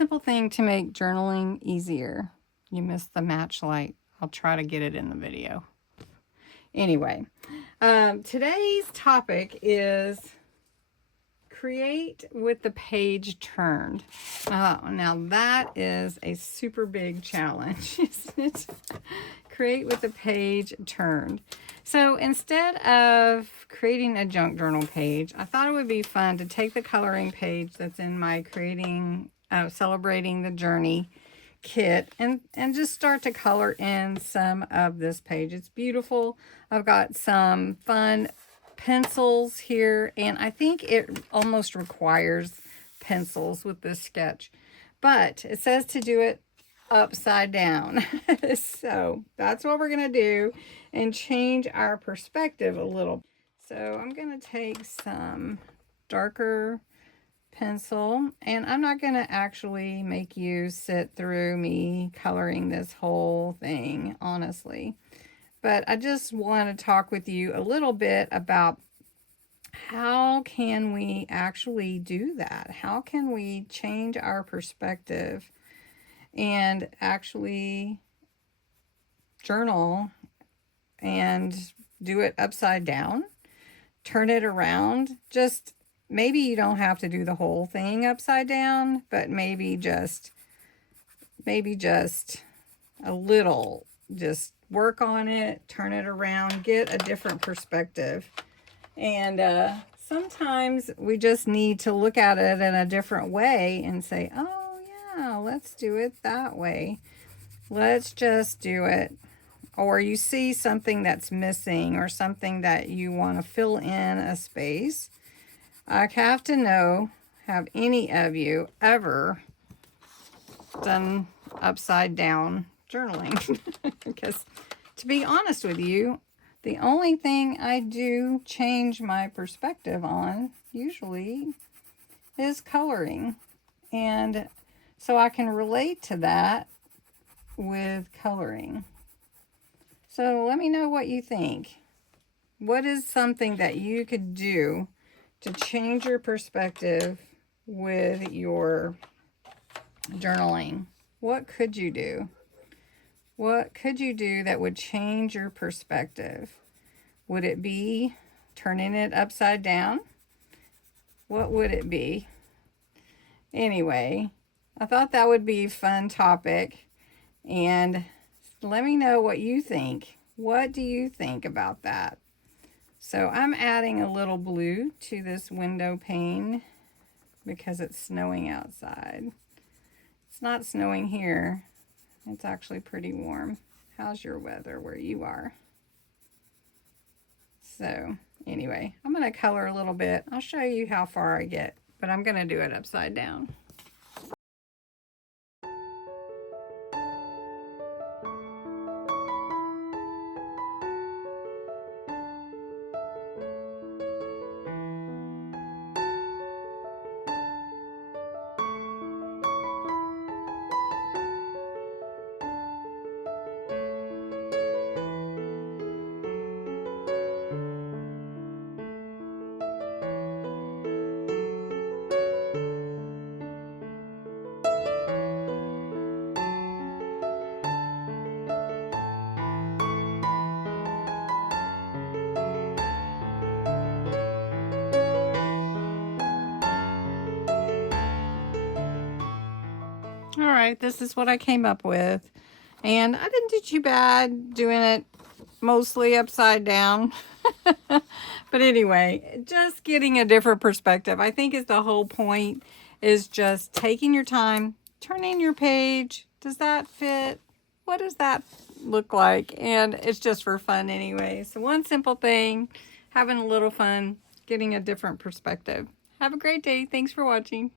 simple thing to make journaling easier. You missed the match light. I'll try to get it in the video. Anyway, today's topic is create with the page turned. Oh, now that is a super big challenge, isn't it? Create with the page turned. So instead of creating a junk journal page, I thought it would be fun to take the coloring page that's in my celebrating the journey kit and just start to color in some of this page. It's beautiful. I've got some fun pencils here, and I think it almost requires pencils with this sketch, but it says to do it upside down. So that's what we're going to do and change our perspective a little. So I'm going to take some darker pencil, and I'm not going to actually make you sit through me coloring this whole thing, honestly. But I just want to talk with you a little bit about how can we actually do that? How can we change our perspective and actually journal and do it upside down, turn it around? Just maybe you don't have to do the whole thing upside down, but maybe just a little. Just work on it, turn it around, get a different perspective. And sometimes we just need to look at it in a different way and say, oh yeah, let's do it that way. Let's just do it. Or you see something that's missing or something that you want to fill in a space. I have to know, have any of you ever done upside down journaling? Because to be honest with you, the only thing I do change my perspective on usually is coloring. And so I can relate to that with coloring. So let me know what you think. What is something that you could do to change your perspective with your journaling? What could you do? What could you do that would change your perspective? Would it be turning it upside down? What would it be? Anyway, I thought that would be a fun topic, and let me know what you think. What do you think about that? So I'm adding a little blue to this window pane because it's snowing outside. It's not snowing here. It's actually pretty warm. How's your weather where you are? So anyway, I'm going to color a little bit. I'll show you how far I get, but I'm going to do it upside down. All right, this is what I came up with. And I didn't do too bad doing it mostly upside down. But anyway, just getting a different perspective, I think, is the whole point, is just taking your time, turning your page. Does that fit? What does that look like? And it's just for fun anyway. So one simple thing, having a little fun, getting a different perspective. Have a great day. Thanks for watching.